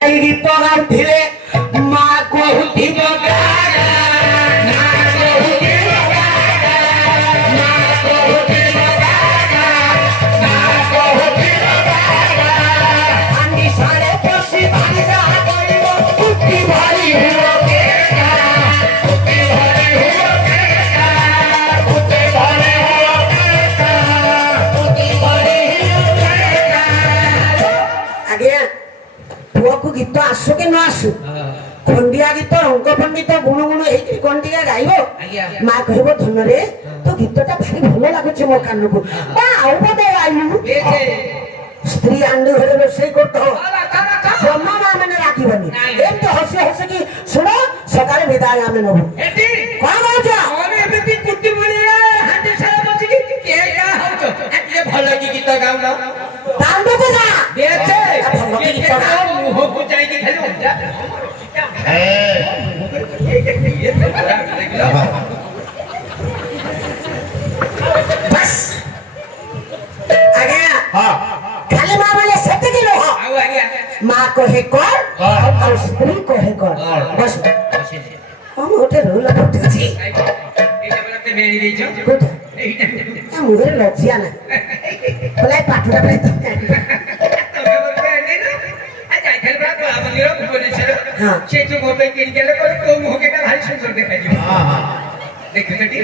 गीत गाउथिले मा कहुथिबो गागा मा कहुथिबो गागा मा कहुथिबो गागा मा कहुथिबो गागा आंधी सारे पसी भारी जा गइबो कुत्ती भारी हुओ केगा कुत्ती भारी हुओ केगा कुत्ती भारी हुओ केगा कुत्ती भारी हुओ केगा आगे पुआको गीत आसो के न आसो खंडिया गीत रंग पंडित गुण गुण हेकि खंडिया गाइबो मा कहबो धन रे तो गीतटा भारी भलो लागुचे मो कान को बा आउ बदे आइलु स्त्री आंडे घरे रोसई करतो जम्मा मा माने राखिबनी एम तो हसे हसे की सुनो सकाळे विदाय आमे नबो एटी कोन होजा अरे एबेती कुट्टी बणी हांडे सारा बची की के का होतो एते भलो की गीत गाउना तांडो को जा बेचे भलो की गीत गाउ मुह को जाई की खाली जा बस आगे हां खाली मां बोले सत्य की लो आओ आगे मां को है कर और स्त्री को है कर बस हम उठे रोल करते छी एटा बोलते मेरी देई छ गुड एटा मुरे लज्जा ना बोले पाठुरा बोले तो बोलते नहीं ना अच्छा खेल बड़ा तो आबंगिरो बोले छ हां से जो गोबे किन गेले को तो मुह केटा भारी सुंदर देखा जी हां हां देखो बेटी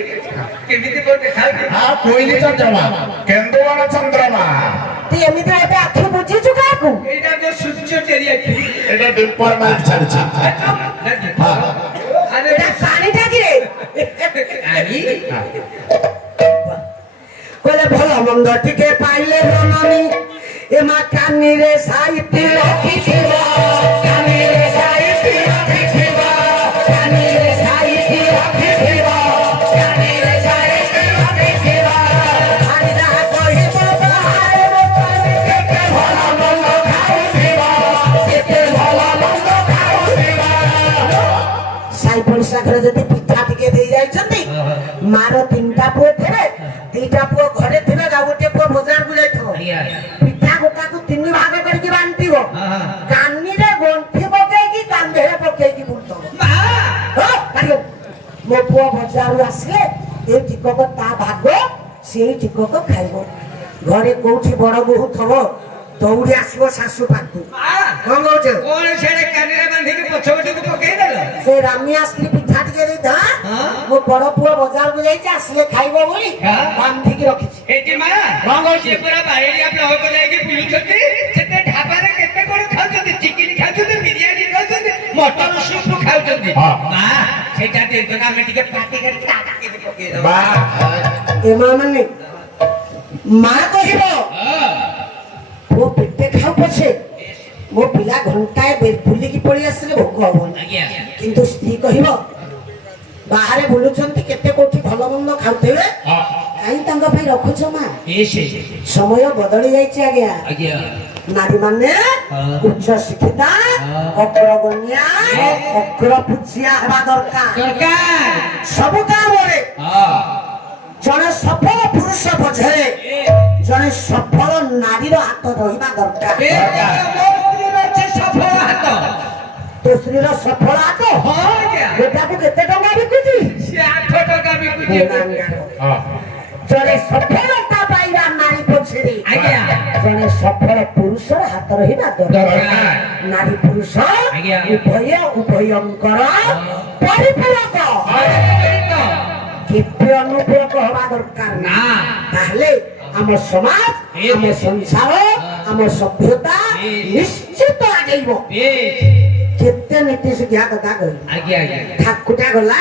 केमिति बोलते खाओ हां कोइली चंद्रमा केंदुवाना चंद्रमा ती एमिति एटा आखि बुझी छु काकू एटा जो सूर्य टेरिया एटा डिपर मार छाड़ी छ हां अरे एटा पानी टाकी रे आई कोले भलो मंद टिके पाइले रननी ए मा कानी रे साहित्य रखिथिबो कानी रे साहित्य रखिथिबो कानी रे साहित्य रखिथिबो कानी रे साहित्य रखिथिबो आनी ना कहिबो बाहार केते भलो मंद खाउथिबो केते भलो मंद खाउथिबो साई पड़िसा घर जति पिठा टिके देई जाइछन्ती मारो तीनटा पुओ थेरे तीटा पुओ घरे थेरे गाउटे पुओ बजार गु जाइथो पिठा गोटा को तीन भाग करके बांधिबो कान्नी रे गोंठी पकेई की कांधे पकेई की बुलतो हां करियो मो पुओ बजार आसले ए टिकक ता भाग सेई टिकक खाइबो घरे कोठी बड़ बहु थबो दौड़ी आसीबो सासु पाखु कोन होचे कोन छेड़े कान्नी रे बांधी के पछोटी को पकेई देलो से रामिया स्त्री पिठा टिके दे धा मो बड़ पुओ बजार गु जाई आसले खाइबो बोली बांधी की रखी एटी मा कोन होचे पूरा बाहेरी आप लोग को जाई के पुलु छती सेते ढाबा रे केते कोन खाउछती चिकन खाउछती बिरयानी खाउछती मटन सूप खाउछती मा सेटा दे जगह में टिके पार्टी कर के पकेई दो बा ए मामनी मा कहिबो वो पेटे खाओ पछे मो पिला घंटाए बुली की पड़ी आसले भोक हबो किंतु स्त्री कहिबो बाहरे बुलुछंती केते कोठी भलो मंद खाउतेबे काई तांगा भाई रखुछ मा समय बदली जाइछि आज्ञा नारी माने उच्च शिक्षिता अग्रगण्या अग्रपुचिया हवा दरकार सब काम रे जने सफल पुरुष पछरे जने सफल नारी रो हाथ रहिबा दरकार सफल हाथ तो स्त्री रो सफल हाथ हां बेटा को केते टका बिकुची से 8 टका बिकुची हां जने सफलता पाइबा नारी पछरे आज्ञा जने सफल पुरुष रो हाथ रहिबा दरकार नारी पुरुष उभयंकर परिपूरक किपे अनुपूरक हवा दरकार ना ताहले हम समाज हम संसार हम सभ्यता निश्चित आगेइबो केते नीति शिक्षा कथा कहि आज्ञा ठाकुटा गला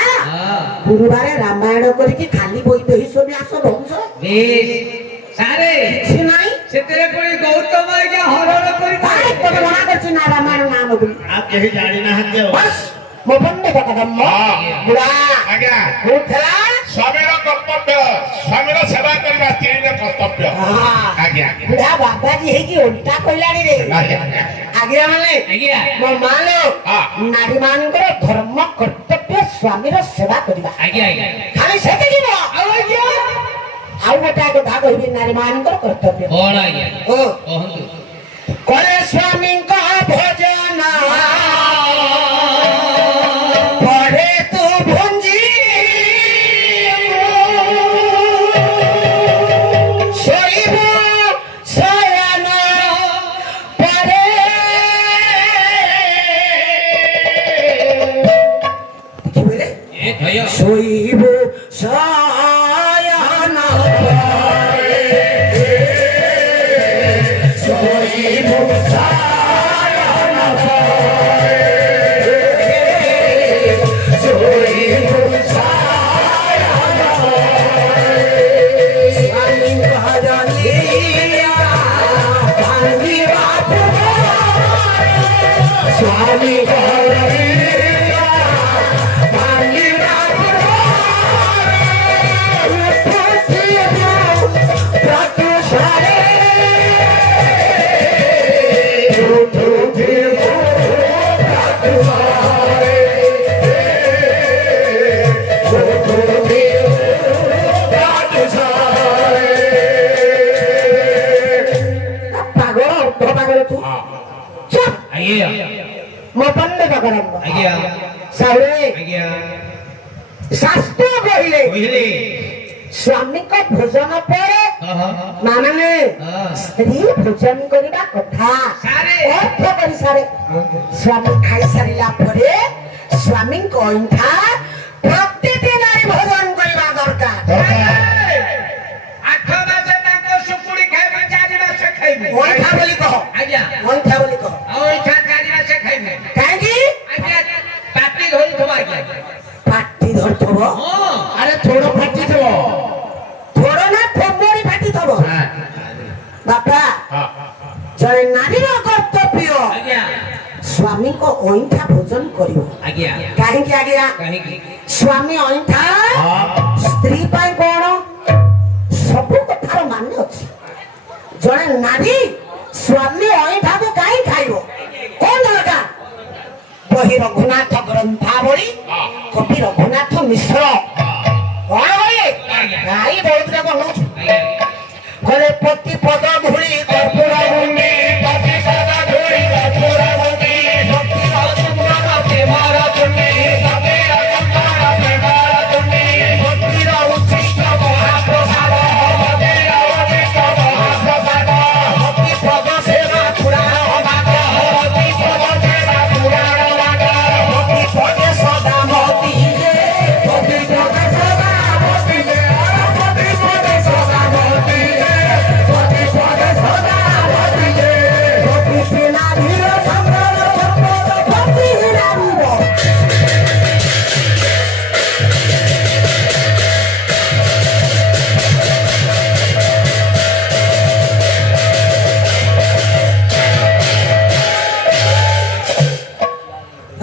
गुरुवारे रामायण करी की खाली बोई देहि सोबी आसो भंस बेस सारे କିଛି नाही सेतेरे कोई गौतम आज्ञा हरर करी ताई तो मना करछि ना रामायण नाम बोली आप केहि जानि ना हत्या बस मो बंदे कदम बुढ़ा आज्ञा उठला स्वामीर कर्तव्य स्वामीर सेवा करबा स्त्रीर कर्तव्य आज्ञा बुढ़ा बाबाजी हे की उल्टा कइलानी रे आज्ञा माने आज्ञा मो मानो नारी मानकर धर्म कर्तव्य स्वामीर सेवा करबा आज्ञा खाली सेते की आज्ञा आउ गोटा कथा कहबी नारी मानकर कर्तव्य कोन आज्ञा ओ कहंतु करे स्वामी का भजन ଶୋଇବୁ ଶୟନ ପରେ ଶୋଇବୁ ଶୟନ ପରେ ଶୋଇବୁ ଶୟନ ସ୍ୱାମୀ ଭଜନିଆ ଭାଙ୍ଗିବା ସ୍ୱାମୀ ଭଜନିଆ ଭାଙ୍ଗିବା शास्त्र कहले स्वामी को भोजन पर माने स्त्री भोजन करबा कथा अर्थ करि सारे स्वामी खाई सारिला परे स्वामी को इंठा प्रतिदिन नारी भोजन करबा दरकार आठ मास ताको सुकुड़ी खाइबे 4 मास खाइबे ओइठा बोली कहो आज्ञा ओइठा बोली कहो ओइठा 4 मास खाइबे काहेकि आज्ञा पाटी धरि थबा आज्ञा पाटी धरथबो अरे थोड़ो फाटी थबो थोड़ो ना थोबोरी फाटी थबो बापा जने नारीर कर्तव्य आज्ञा स्वामी को ओइठा भोजन करियो आज्ञा काहेकि आज्ञा कहीं स्वामी ओइठा स्त्री पाई कोन सब कथार मान्य अछि जने नारी स्वामी ओइठा को काई खाइबो कोन दरकार बहि रघुनाथ ग्रंथावली कवि रघुनाथ मिश्र गाई बहुत जाक नौछ कहले पति पद धूଳି कर्पूर मुंडी पति पद धूଳି कर्पूर मुंडी भक्ति सुंदर प्रेमर चुंडी सवेर सुंदर प्रेमर चुंडी भक्तिर उच्छिष्ट महाप्रसाद भक्तिर उच्छिष्ट महाप्रसाद भक्ति पद सेवा पुराण भाग भक्ति पद सेवा पुराण भाग भक्ति पद सदा मोती भक्ति पद सदा मोती भक्ति पद सदा मोती भक्ति पद सदा मोती भक्ति सेना धीर संग्राम भक्ति हिराबो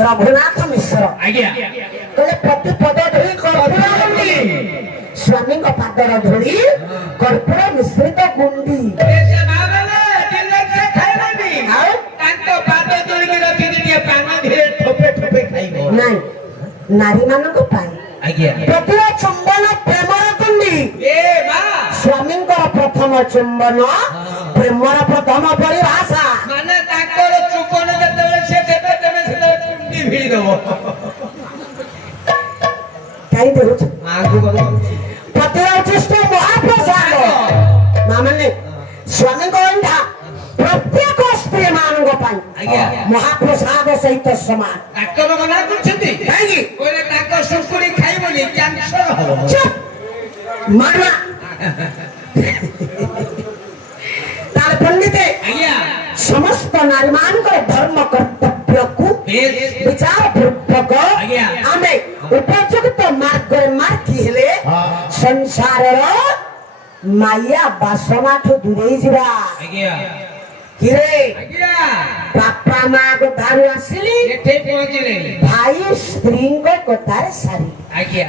रघुनाथ मिश्र आज्ञा कहले प्रति पद धूଳି कर्पूर गुंडी स्वामी को पादर धूଳି कर्पूर मिश्रित गुंडी ऐसे बाबले दिल से खाइबे आउ ताको पाद तोड़ी के रखि दिए पान धीरे ठोपे ठोपे खाइबो नहीं नारी मान को पाई आज्ञा प्रति चुंबन प्रेमर गुंडी ए मां स्वामी को प्रथम चुंबन प्रेमर प्रथम परिभाषा माने ताकोर चुपन जतले से देबे तमे से कुंडी भिड़ी देबो कई देउछ आगु गलो प्रति उचिष्ट महाप्रसाद मामने स्वामी को इंधा प्रत्येक स्त्री मान को पाई आज्ञा महाप्रसाद सहित समान डाक्टर मना करछथि काहेकि कोइले ताको सुकुड़ी खाइबोनी कैंसर हो चुप मारवा तार पंडिते आज्ञा समस्त नारी मान को धर्म कर्तव्य को विचार पूर्वक आज्ञा आमे उपयुक्त मार्ग मार्गी हेले संसार माया बासना ठु दूरे जिबा आज्ञा किरे आज्ञा बापा मां को धारू आसिली एठे पहुंचले भाई स्त्री को कतार सारी आज्ञा